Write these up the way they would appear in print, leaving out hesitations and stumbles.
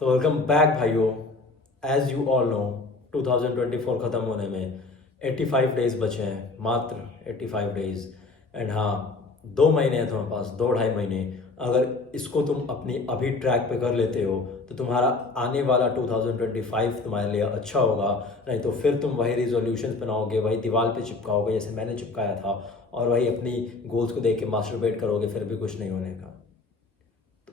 तो welcome back भाइयों। As you all know 2024 ख़त्म होने में 85 डेज बचे हैं, मात्र 85 डेज। एंड हाँ, 2 महीने हैं तुम्हारे पास, 2 ढाई महीने। अगर इसको तुम अपनी अभी ट्रैक पे कर लेते हो तो तुम्हारा आने वाला 2025 तुम्हारे लिए अच्छा होगा। नहीं तो फिर तुम वही रिजोल्यूशंस बनाओगे, वही दीवार पे चिपकाओगे जैसे मैंने चिपकाया था, और वही अपनी गोल्स को देख के मास्टरबेट करोगे, फिर भी कुछ नहीं होने का।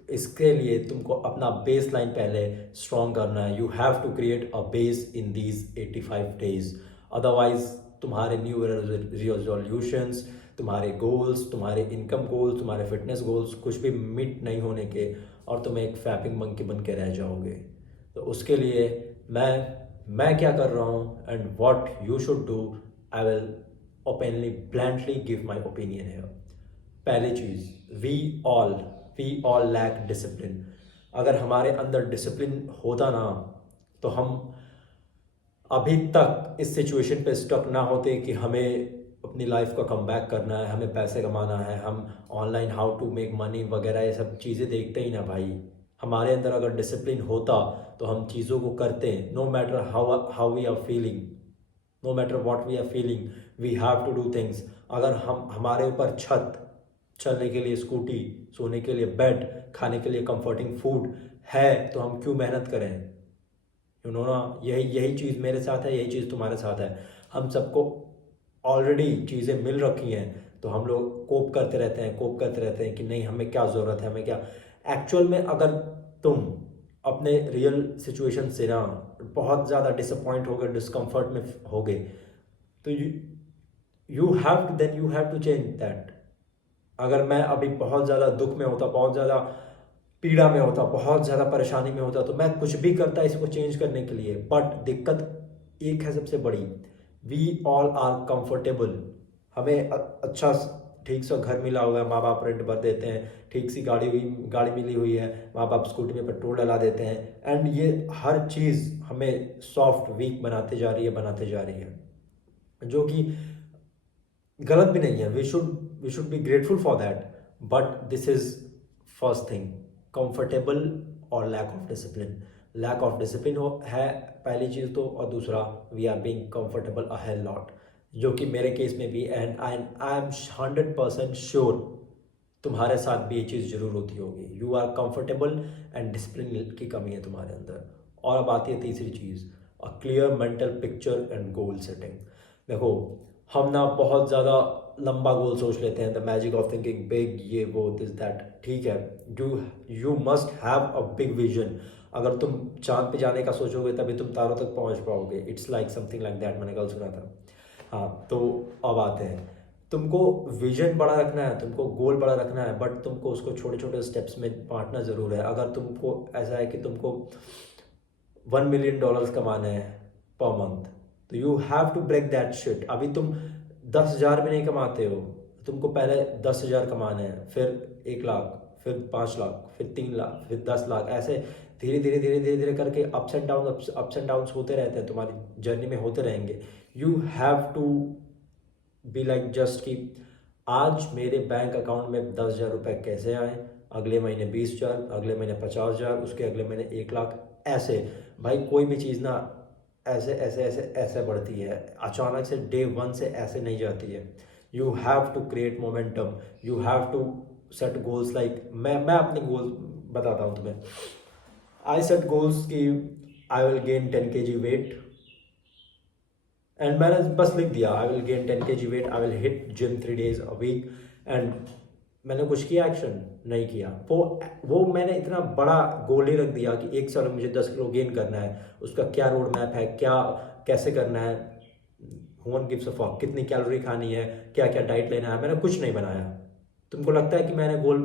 इसके लिए तुमको अपना बेस लाइन पहले स्ट्रॉन्ग करना है। You have to create a base in these 85 days. Otherwise तुम्हारे न्यू रिजोल्यूशंस, तुम्हारे गोल्स, तुम्हारे इनकम गोल्स, तुम्हारे फिटनेस गोल्स कुछ भी मीट नहीं होने के, और तुम एक फैपिंग मंकी बन के रह जाओगे। तो उसके लिए मैं क्या कर रहा हूँ and what you should do, I will openly blandly give my opinion है। पहली चीज़, वी ऑल लैक डिसिप्लिन। अगर हमारे अंदर डिसिप्लिन होता ना, तो हम अभी तक इस सिचुएशन पे स्टक ना होते कि हमें अपनी लाइफ का कम बैक करना है, हमें पैसे कमाना है, हम online how to make money वगैरह ये सब चीज़ें देखते ही ना भाई। हमारे अंदर अगर डिसिप्लिन होता तो हम चीज़ों को करते, no matter how how we are feeling, no matter what we are feeling, we have to do things. अगर हम हमारे ऊपर छत, चलने के लिए स्कूटी, सोने के लिए बेड, खाने के लिए कंफर्टिंग फूड है, तो हम क्यों मेहनत करें? यू नो ना, यही यही चीज़ मेरे साथ है, यही चीज़ तुम्हारे साथ है। हम सबको ऑलरेडी चीज़ें मिल रखी हैं, तो हम लोग कोप करते रहते हैं कि नहीं हमें क्या ज़रूरत है, हमें क्या। एक्चुअल में अगर तुम अपने रियल सिचुएशन से ना बहुत ज़्यादा डिसअपॉइंट हो गए, डिस्कम्फर्ट में हो गए, तो you have to change that. अगर मैं अभी बहुत ज़्यादा दुख में होता, बहुत ज़्यादा पीड़ा में होता, बहुत ज़्यादा परेशानी में होता, तो मैं कुछ भी करता इसको चेंज करने के लिए। बट दिक्कत एक है सबसे बड़ी, वी ऑल आर कंफर्टेबल। हमें अच्छा ठीक सा घर मिला हुआ है, माँ बाप रेंट भर देते हैं, ठीक सी गाड़ी मिली हुई है, माँ बाप स्कूटी में पेट्रोल डला देते हैं, एंड ये हर चीज़ हमें सॉफ्ट वीक बनाते जा रही है, जो कि गलत भी नहीं है। We should be grateful for that. But this is first thing, comfortable और lack of discipline. Lack of discipline हो है पहली चीज़ तो, और दूसरा we are being comfortable a hell lot, जो कि मेरे केस में भी, एंड आई एम 100% श्योर तुम्हारे साथ भी ये चीज़ जरूर होती होगी। You are comfortable and discipline की कमी है तुम्हारे अंदर। और अब आती है तीसरी चीज़, a clear mental picture and goal setting. देखो, हम ना बहुत ज़्यादा लंबा गोल सोच लेते हैं, the magic of thinking big, ये वो दिस दैट, ठीक है। You you must have a big vision. अगर तुम चांद पे जाने का सोचोगे तभी तुम तारों तक पहुंच पाओगे। It's like something like that, मैंने कल सुना था। हाँ, तो अब आते हैं, तुमको विजन बड़ा रखना है, तुमको गोल बड़ा रखना है, बट तुमको उसको छोटे छोटे स्टेप्स में बांटना ज़रूर है। अगर तुमको ऐसा है कि तुमको $1 मिलियन कमाने हैं पर मंथ, तो you have to break that shit. अभी तुम 10,000 भी नहीं कमाते हो, तुमको पहले 10,000 कमाने हैं, फिर 1 लाख, फिर 5 लाख, फिर 3 लाख, फिर 10 लाख, ऐसे धीरे धीरे करके अप्स एंड डाउन्स होते रहते हैं, तुम्हारी जर्नी में होते रहेंगे। You have to be like just कि आज मेरे बैंक अकाउंट में 10,000 रुपये कैसे आए, अगले महीने 20,000, अगले महीने 50,000, उसके अगले महीने 1 लाख, ऐसे। भाई कोई भी चीज़ ना ऐसे ऐसे ऐसे ऐसे बढ़ती है, अचानक से डे वन से ऐसे नहीं जाती है। You have to create momentum, you have to set goals. Like मैं अपने गोल्स बताता हूँ तुम्हें। आई सेट गोल्स कि I will gain 10 kg weight, and मैंने बस लिख दिया I will gain 10 kg weight, I will hit gym 3 days a week. And मैंने कुछ किया? एक्शन नहीं किया। वो मैंने इतना बड़ा गोल ही रख दिया कि 1 साल में मुझे 10 किलो गेन करना है, उसका क्या रोड मैप है, क्या कैसे करना है, वन गिव्स अ फक, कितनी कैलोरी खानी है, क्या क्या डाइट लेना है, मैंने कुछ नहीं बनाया। तुमको लगता है कि मैंने गोल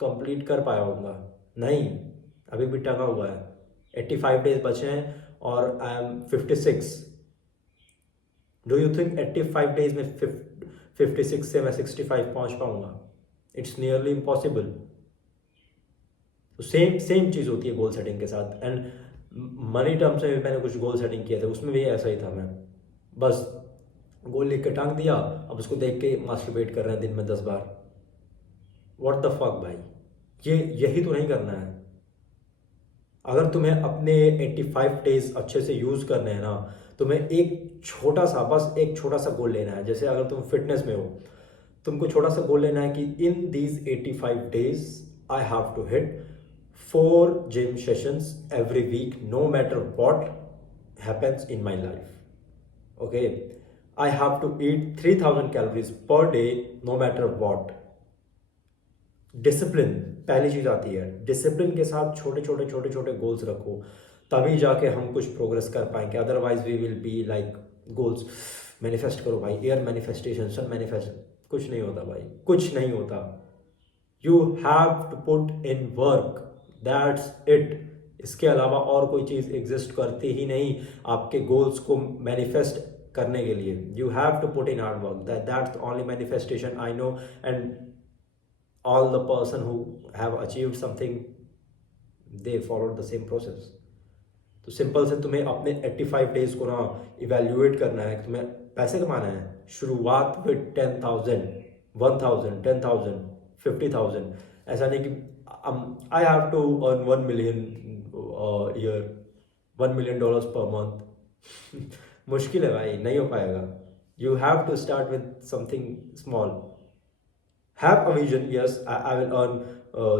कंप्लीट कर पाया होगा? नहीं, अभी भी टंगा हुआ है। 85 डेज बचे हैं और I am 56। Do you think 85 days में 56 से मैं 65 पहुंच पाऊंगा? It's nearly impossible. तो सेम सेम चीज़ होती है गोल सेटिंग के साथ। एंड मनी टर्म्स में भी मैंने कुछ गोल सेटिंग किए थे, उसमें भी ऐसा ही था। मैं बस गोल लिख के टांग दिया, अब उसको देख के मास्टरबेट कर रहे हैं दिन में 10 बार। व्हाट द फक भाई, यही तो नहीं करना है। अगर तुम्हें अपने 85 डेज अच्छे से यूज़ करने हैं ना, तुम्हें एक छोटा सा, बस एक छोटा सा गोल लेना है। जैसे अगर तुम फिटनेस में हो, तुमको छोटा सा गोल लेना है कि in these 85 days I have to hit 4 gym sessions every week, no matter what happens in my life. Okay, I have to eat 3000 calories per day, no matter what. Discipline पहली चीज आती है। डिसिप्लिन के साथ छोटे छोटे छोटे छोटे गोल्स रखो, तभी जाके हम कुछ प्रोग्रेस कर पाएंगे। Otherwise we will be like goals manifest करो भाई, एयर मैनिफेस्टेशन, सन मैनिफेस्ट, कुछ नहीं होता भाई, कुछ नहीं होता। You have to put in work, that's it. इसके अलावा और कोई चीज़ एग्जिस्ट करती ही नहीं आपके गोल्स को मैनिफेस्ट करने के लिए। You have to put in hard work, that's the only manifestation I know. And all the person who have achieved something, they followed the same process. तो सिंपल से तुम्हें अपने 85 डेज को ना इवेल्युएट करना है कि तुम्हें पैसे कमाना है। शुरुआत विद 10,000, 1,000, 10,000, 50,000। ऐसा नहीं कि I have to earn 1 million year, $1 million per month. मुश्किल है भाई, नहीं हो पाएगा। You have to start with something small. Have a vision, yes, I will earn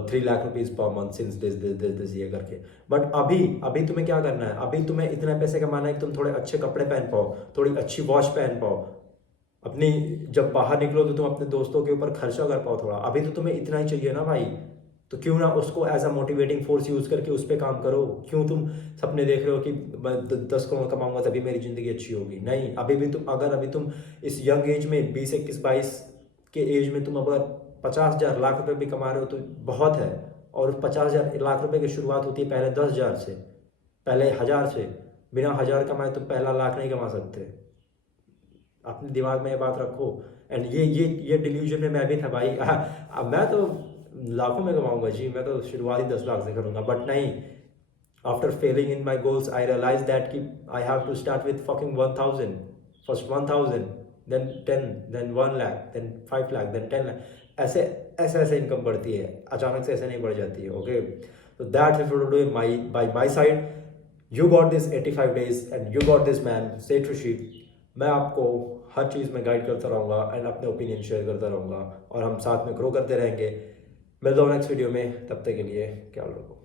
3 lakh rupees per month since this year करके। बट अभी तुम्हें क्या करना है? अभी तुम्हें इतने पैसे कमाना है कि तुम थोड़े अच्छे कपड़े पहन पाओ, थोड़ी अच्छी वॉच पहन पाओ, अपनी जब बाहर निकलो तो तुम अपने दोस्तों के ऊपर खर्चा कर पाओ थोड़ा। अभी तो तुम्हें इतना ही चाहिए ना भाई, तो क्यों ना उसको as a motivating force use करके उस पर काम करो। क्यों तुम सपने देख रहे हो कि मैं 10 करोड़ कमाऊंगा तभी मेरी जिंदगी अच्छी होगी? नहीं, अभी तुम इस यंग एज में 20, 21, 22 के एज में तुम अगर 50,000 लाख रुपए भी कमा रहे हो तो बहुत है। और 50,000 लाख रुपए की शुरुआत होती है पहले 10,000 से, पहले 1,000 से। बिना 1,000 कमाए तुम पहला लाख नहीं कमा सकते। अपने दिमाग में ये बात रखो। एंड ये डिल्यूजन में मैं भी था भाई। मैं तो लाखों में कमाऊंगा जी, मैं तो शुरुआत ही 10 लाख से करूंगा। बट नहीं, after failing in my goals I realise that कि I have to start with fucking 1,000, first 1,000, then 10, then 1 lakh, then 5 lakh, then 10 lakh। ऐसे ऐसे इनकम बढ़ती है, अचानक से ऐसे नहीं बढ़ जाती है। ओके, तो that's it for doing by my side. You got this 85 days and you got this man, set to sheet. मैं आपको हर चीज़ में गाइड करता रहूँगा एंड अपने ओपिनियन शेयर करता रहूँगा, और हम साथ में ग्रो करते रहेंगे। मिलता हूँ नेक्स्ट वीडियो में, तब तक के लिए ख्याल रखो।